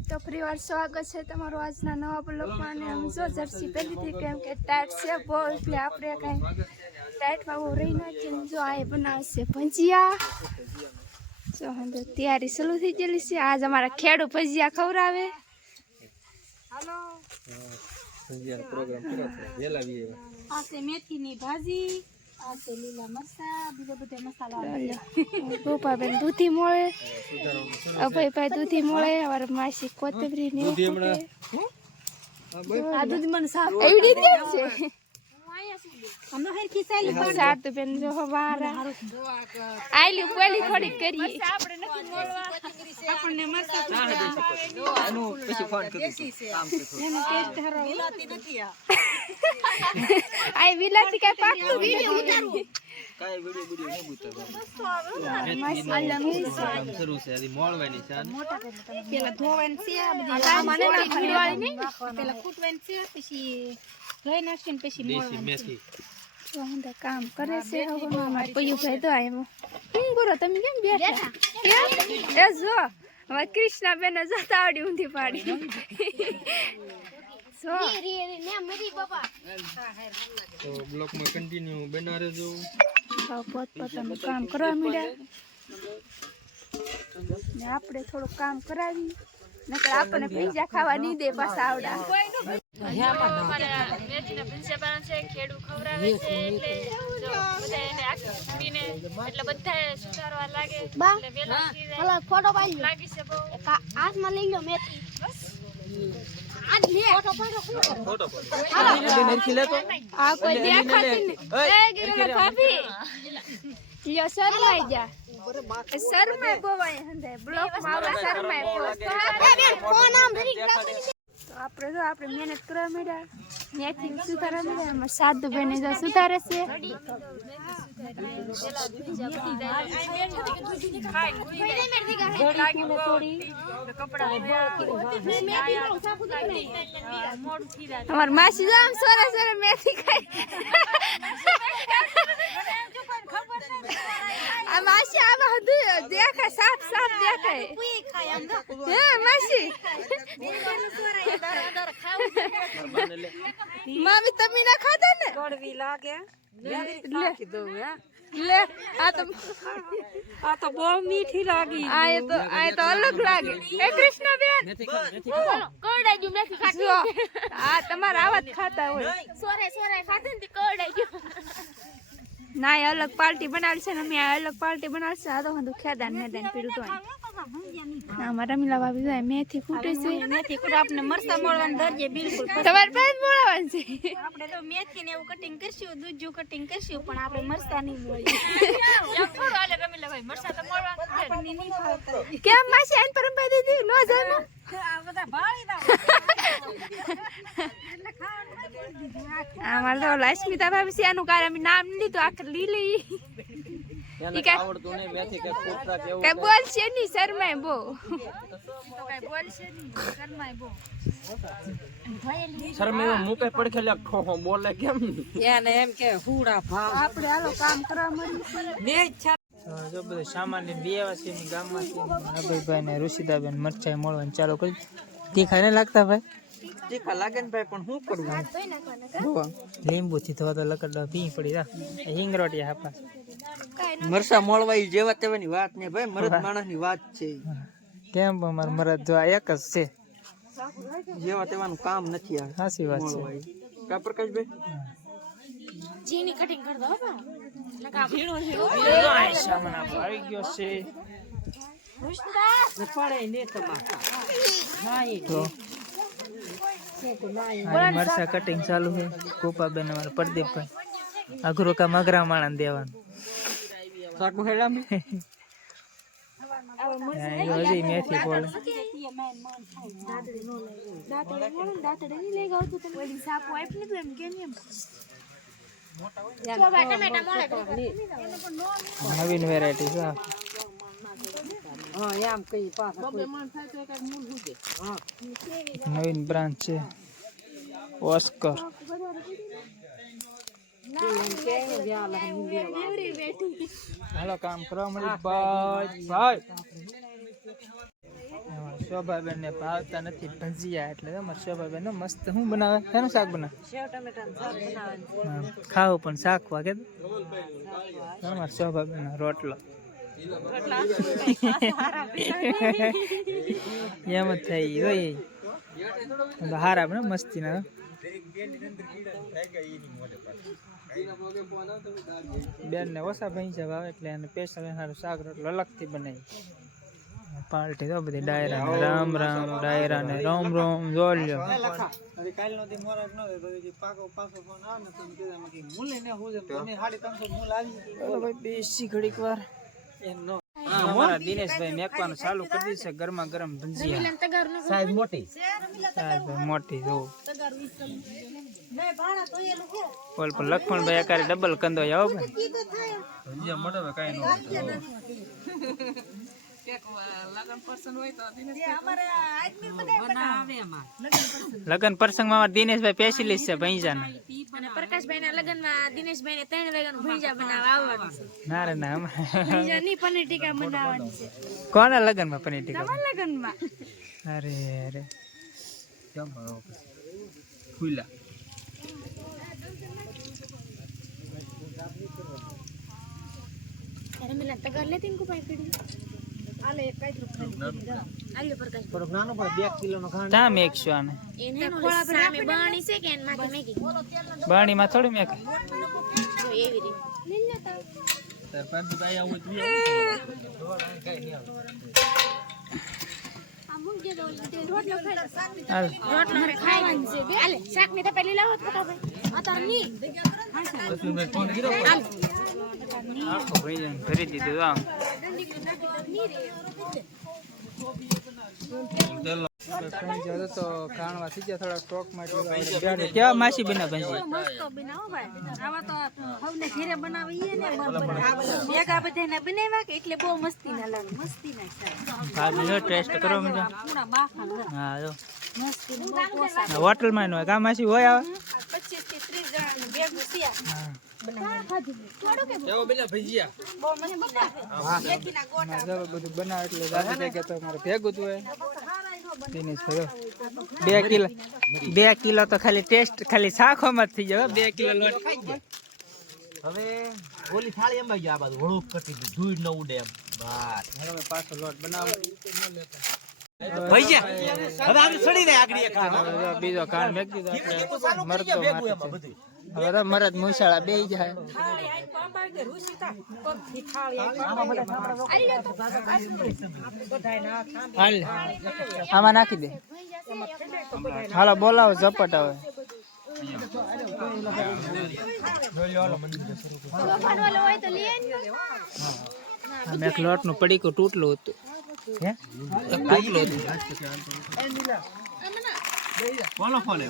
તો ફરીવાર સ્વાગત છે તમારું આજના નવા બ્લોગમાં અને આમ જો જર્સી પહેરી હતી કેમ કે ટાઈટ છે બહુ એટલે આપણે કાંઈ ટાઈટમાં બહુ રહી નથી જો આ બનાવશે ભજીયા જો અંદર તૈયારી શરૂ થઈ ગયેલી છે આજ અમારા ખેડૂ ભજીયા ખવડાવે હાલો ભજીયા પ્રોગ્રામ પૂરો થયો વેલા વી આ છે મેથીની ભાજી આ છે લીલા મરચા બીજા બધા મસાલા ગોપાબેન દૂધી મળે અભયભાઈ દૂધી મળે અમારે માસી કોથમરી ને આ દૂધી મને સાફ એવી રીતે છે અમે હરખી સાલી સાત બેન જો હવારા આઈલી કોલી થોડી કરી આપણે નથી મળવા આપણને મરચા આનું પછી ફોન કરી કામ છે એને ટેસ્ટ હરો વિલાતી નથી આ વિલાતી કાઈ પાકતું વિડિયો ઉતારું કાઈ વિડિયો નહીં ઉતારતો શરૂ છે આદી મોળવાની છે પેલા ધોવાની છે આ બધી આ મને ના ખીડવાળી નહીં પેલા કૂટવાની છે પછી ધોઈ નાખીને પછી મોળવાની તો હંદા કામ કરે છે હવે મારા પયુભાઈ તો આયમો હું ગોરો તમે કેમ બેઠા એ જો હવે કૃષ્ણાબેન જતા આવડી ઊંધી પાડી સો ને મરી બાપા તો બ્લોક માં કન્ટિન્યુ બના રહેજો પોત પોતાનું કામ કરવા માંડ્યા ને આપણે થોડું કામ કરાવી નકર આપણને પીઝા ખાવા નહીં દે પાછા આવડા મેથીના ભજીયા બને છે ખેડૂ ખવરાવે છે એટલે જો બધા એને આખીને એટલે બધા સુધારવા લાગે એટલે વેલા હાલો ફોટો પાડી લાગી છે બહુ હાથમાં લઈ લો મેથી બસ આજ લે ફોટો પાડો ફોટો હાલો નથી લેતો આ કોઈ દેખાતી ને એ ગિરલા ભાભી લ્યો શરમાઈ જા શરમાઈ બોવાય હંદે બ્લોક માં આવડા શરમાઈ બો બેન ફોન આમ ધરી તો આપણે જો આપણે મહેનત કરવા માંડ્યા મેથી સુધારવા માંડ્યા એમાં સાદુ બેને જો સુધારે છે અમાર માસી જો આમ સોરે સોરે મેથી ખાય આ માસી આમાં હતું દેખાય સાફ સાફ દેખાય હે માસી મામી તમે ના ખાતા ને કડવી લાગે લે આ તો બહુ મીઠી લાગી આ તો અલગ લાગે એ કૃષ્ણબેન કવડાઈ ગયું મેથી ખાતી આ તમારા આવાજ ખાતા હોય સોરે સોરે ખાતી ને કવડાઈ ગયું ના અલગ પાર્ટી બનાવી છે ને અમે અલગ પાર્ટી બનાવી છે આ તો હંધું ખેદાન મેદાન પીડું તો અમારા રમીલા ભાભી જો મેથી ફૂટે છે મેથી ફૂટ આપણે મરસા મોળવાનું દરજે બિલકુલ તમારે પાસે મોળવાનું છે આપણે તો મેથી ને એવું કટિંગ કરશું દૂધજુ કટિંગ કરશું પણ આપણે મરસા નહીં મોળીએ એમ થોડું હાલે રમીલા ભાઈ મરસા તો મોળવાનું આપણને નહીં ફાવતા કેમ માસી આન પરંપરા દીધી નો જાનો આ બધા ભાળી દાવ એટલે ખાવાનું અમાર તો લક્ષ્મીતા ભાભી છે આનું કારણ અમે નામ લીધું આખર લીલી એને આવડતું નહીં મેથી કે ફૂટતા કેવું કે બોલ છે ની શરમાય બો તો કઈ બોલ છે ની શરમાય બો શરમાય મુકે પડખે લે ઠોહો બોલે કેમ એને એમ કે હુડા ભાવ આપણે હાલો કામ કરવા મળી બે જો બધો સામાન લઈને બેવા છે ની ગામમાંથી અભયભાઈ ને ઋષિદાબેન મરચાઈ મોળવાનું ચાલુ કરી તીખા ને લાગતા ભાઈ તીખા લાગે ને ભાઈ પણ શું કરવું લીંબુ થી તો લકડો ભી પડી જા હિંગરોટિયા હાપા મરસા મોળવાઈ જેવા તેવાની વાત ને ભાઈ મરદ માણસની વાત છે કેમ અમાર મરદ જો એક જ છે જેવા તેવાનું કામ નથી આ સાચી વાત છે કા પ્રકાશભાઈ જીની કટિંગ કર દો બા લગા ભીણો છે આ સામાન આવી ગયો છે ને પડે ને તમાકા નાઈ તો મરસા કટિંગ ચાલુ છે ગોપાબેન અમારા પ્રદીપભાઈ અઘરો કા મગરા માણન દેવાનું સાકુ હેડા મે હજી મેથી બોલે દાતડે ની લઈ ગયો તો તમે ઓલી સાપો આપને તો એમ કેમ એમ મોટા ટમેટા મોળે નવીન વેરાયટી છે હા એમ કઈ પાછા બબે મન થાય તો એક મૂળ હુજે હા નવીન બ્રાન્ચ છે ઓસ્કર હાલો કામ કરવા મળી ભાઈ શોભાબેન ને ભાવતા નથી ભજીયા એટલે અમારે શોભાબેન મસ્ત શું બનાવે એનું શાક બનાવે ખાવું પણ શાક વાગે અમારે શોભાબેન રોટલો એમ જ થઈ હોય હારા બને મસ્તી ના બેન ને ઓછા ભૈંસા ભાવે એટલે એને સ્પેશિયલ સારું શાક રોટલો અલગથી બનાવી પાર્ટી તો બધી ડાયરા રામ રામ ડાયરા ને રોમ રોમ જોડ લ્યો બેસી ઘડીક વાર અમારા દિનેશભાઈ મેકવાનું ચાલુ કરી દીધું ગરમા ગરમ ભજીયા સાઈઝ મોટી જો બોલ પણ લખમણભાઈ અકારે ડબલ કંદો આવો લગન પ્રસંગમાં દિનેશભાઈ સ્પેશિયલિસ્ટ છે ભૈંજાના પ્રકાશભાઈ ના લગન માં દિનેશભાઈ ને 3 વાગ્યાનું ભજીયા બનાવવા આવવાનું છે. ના રે ના ભજીયાની પનીર ટીકા બનાવવાની છે. કોના લગન માં પનીર ટીકા? તમારા લગન માં. અરે અરે ફૂલા अरे मिलन तक कर लेते इनको पाइप पड़ी आले एक काई रुक आले प्रकाश पर नानो पर 2 किलो નો ખાંડ તા મેકશો આને એને ખોળા પર સામે બાણી છે કે એમાં મેકી બાણી માં થોડી મેક જો એવી રીતે લઈ લેતા સરપંચભાઈ આવું તું કઈ નહીં આવે આ મુંગે દો રોટલો ખાઈ રોટલો ખાઈ છે બે આલે શાક ને તો પેલી લાવો પ્રકાશભાઈ આ તાર ની પછી મે ફોન કર્યો આખો ભાઈ ભરી દીધું આમ તો કાણવા થઈ ગયા થોડા સ્ટોક માં કેવા માસી બના ભજી મસ્ત બનાવો ભાઈ આવા તો હવને ઘરે બનાવીએ ને ભેગા બધાને બનાવ્યા કે એટલે બહુ મસ્તી ના લાગે મસ્તી ના ભાભી જો ટેસ્ટ કરો મને પૂરા બાફા હા જો મસ્તી બહુ પોસા હોટલ માં નો કા માસી હોય આવે 25 થી 30 જણા નું ભેગું સિયા હા થોડું કે કેવો બના ભજીયા બહુ મસ્તી બનાવે એકીના ગોટા જો બધું બનાવ એટલે દાદી કે તો મારે ભેગું જ હોય દિનેશ ભાઈ 2 કિલો તો ખાલી ટેસ્ટ ખાલી શાખોમાં જ થઈ જાય 2 કિલો લોટ ખાઈ જાય હવે ઓલી થાળી એમાં ગયો આ બાજુ હળુક કટી ધૂળ ન ઉડે એમ બસ હવે પાછો લોટ બનાવો ભૈયા હવે આને સડી દે આગળ એક ખાનો બીજો કાન મેક દીધો આપણે મરતો મારતો હવે તો મરદ મુસાળા બેહી જાય હાલ આમાં નાખી દે હાલો બોલાવો ઝપટ હવે મેં લોટ નું પડીકું તૂટલું હતું તૂટલું હતું બોલો ફોલે